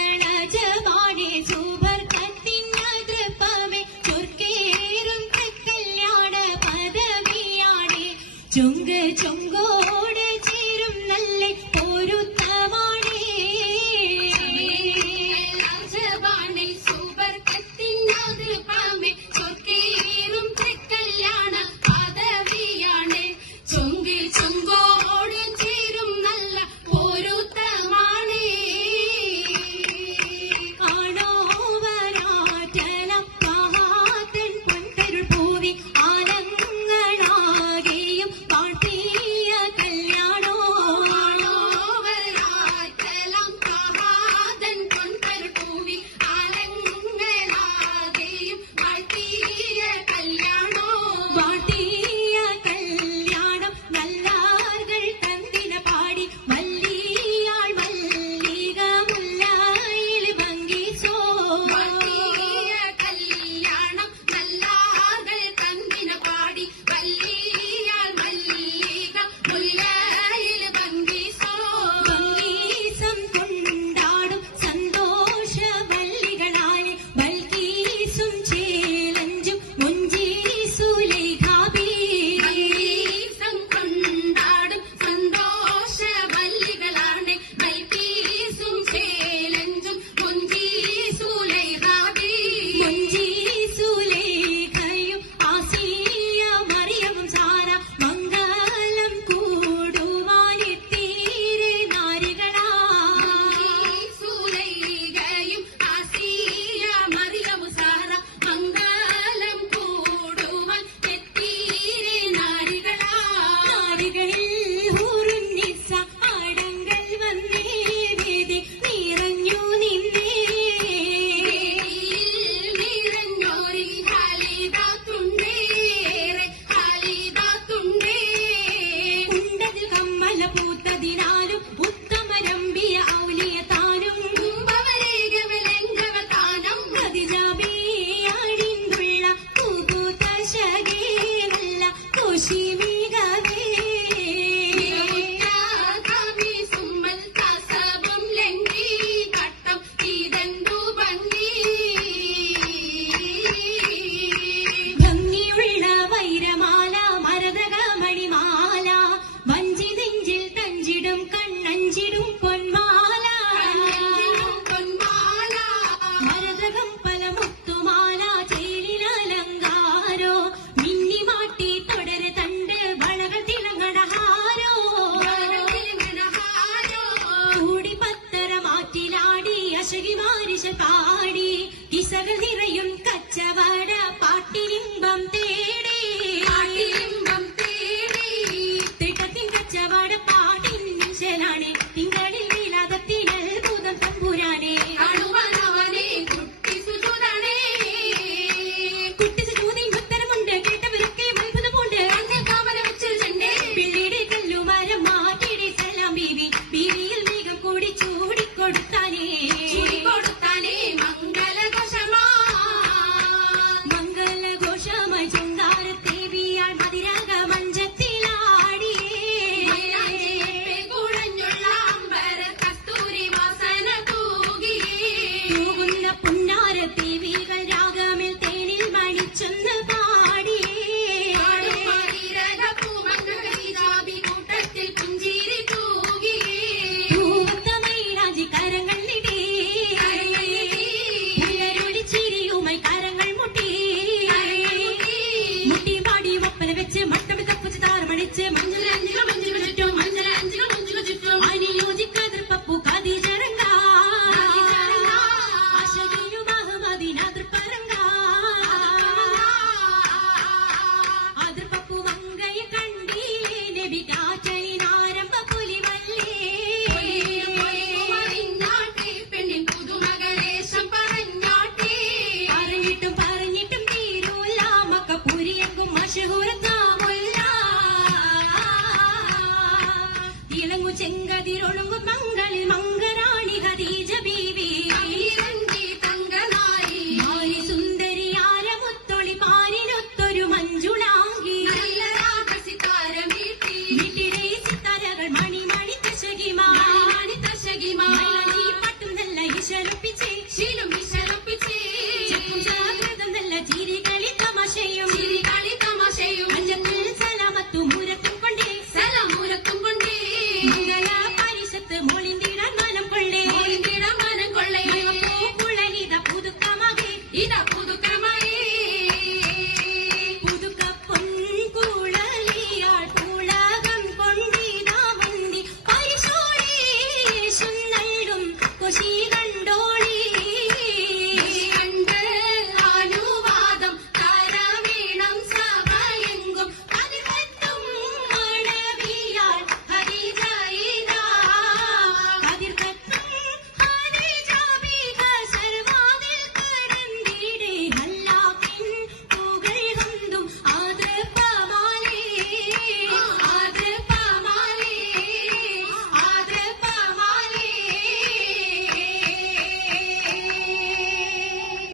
സമയങ്ങളജമാണേ സുവർഗത്തിനതൃപ്പമേ ചൊർക്കേറും കല്യാണ പദവിയാണേ ചുങ്ക് ചുങ്കോട് ചേരും നല്ല പൊരുത്തമാണേ രാജവാണേ സുവർഗത്തിനതൃപ്പമേ ചൊർക്കേറും കല്യാണ പദവിയാണേ ചുങ്ക് ചുങ്കോട് ചേരും നല്ല പൊരുത്തമാണേ ആണോവരാറ്റലം മഹാതൻ പൊൻകരുൾ പൂവി ആലങ്ങളാകെയും പാട്ടിയ കല്യാണോ ആണോവരാറ്റലം മഹാതൻ പൊൻകരുൾ പൂവി ആലങ്ങളാകെയും പാട്ടിയ കല്യാണോ പാട്ടിയ കല്യാണം നല്ലാർകൾ തന്തിന പാടി മല്ലിയാൾ മല്ലിക മുല്ലായിൽ ഭംഗിച്ചോ പാട്ടിയ കല്യാണം നല്ലാർകൾ തന്തിന പാടി മല്ലിയാൾ മല്ലിക മുല്ലായിൽ ഭംഗിച്ചോ ഭംഗീസം കൊണ്ടാടും സന്തോഷ വല്ലികളാലെ ബൽക്കീസും ചേലഞ്ചും മുഞ്ചീസുലൈഖാബി ഭംഗീസം കൊണ്ടാടും സന്തോഷ വല്ലികളാണ് ബൽക്കീസും ചേലഞ്ചും മുഞ്ചീസുലൈഖാബി മുഞ്ചീസുലൈഖയും ആസിയ മറിയവും സാര മംഗലം കൂടുവാനെത്തീരെ നാരികളാ മുഞ്ചീസുലൈഖയും ആസിയ മറിയവും സാര മംഗലം കൂടുവാൻ എത്തീരെ നാരികളാ നാരികളിൽ ഹൂറുന്നിസ ആടങ്ങൾ വന്നേ വേദി നിറഞ്ഞു നിന്നേ നിറഞ്ഞോരി ഹാലിദാത്തുണ്ടേറെ ഹാലിദാത്തുണ്ടേ ഉണ്ടതിൽ കമ്മല പൂത്തതിനാലും ഉത്തമരമ്പിയ ഔലിയ താനും കുംഭവരേഖവലങ്കവതാനം അതിജാബിയാടിന്നുള്ള കൂകൂത്ത ശകേവല്ല കോശിമികവേ സുമ്മൽ കസബം ലംഘി ഘട്ടം ഇതെന്തു ഭംഗി ഭംഗിയുള്ള വൈരമാല മരതക മണിമാല വഞ്ചി നെഞ്ചിൽ തഞ്ചിടും കണ്ണഞ്ചിടും പൊന്മാല പൊന്മാല മരതകം പല മുത്തുമാല ചേലിലലങ്കാരോ മിന്നിമാട്ടി തുടര തണ്ട് വളകൾ തിളങ്ങണഹാരോ കൂടി പത്തര മാറ്റിലാടി അശകി മാരിശ പാടി കിസകൾ നിറയും കച്ചവട പാട്ടിലിംബം തേടി പാട്ടിലിംബം തേടി തിട്ടത്തിൻ കച്ചവട പാട്ടിൻ നിശലാണ് തിങ്കളിൽ വിലാദത്തിൽ അത്ഭുതം തമ്പുരാനെ കാണുവാനവനെ കുട്ടിസുജൂദാണേ കുട്ടിസുജൂദിൻ ഉത്തരമുണ്ട് കേട്ടവരൊക്കെ അത്ഭുതമുണ്ട് കാമന വെച്ചൊരു ചെണ്ടേ പിള്ളിയുടെ കല്ലുമരം മാറ്റിയുടെ സലാം ബീവി ബീവിയിൽ വേഗം കൂടി ചൂടിക്കൊടുത്താനേ മംഗലഘോഷമാ മംഗലഘോഷമായി ചുങ്കാരത്തേവിയാൾ മതിരാഗ മഞ്ചത്തിലാടിയേ കുഴഞ്ഞുള്ള അമ്പര കസ്തൂരി വാസന തൂകുന്ന പുന്നാര ദേവികൾ രാഗമിൽ തേനിൽ മണിച്ചൊന്ന് കൂട്ടത്തിൽ പുഞ്ചിരി തൂകി കരങ്ങൾ നിടേ ശീത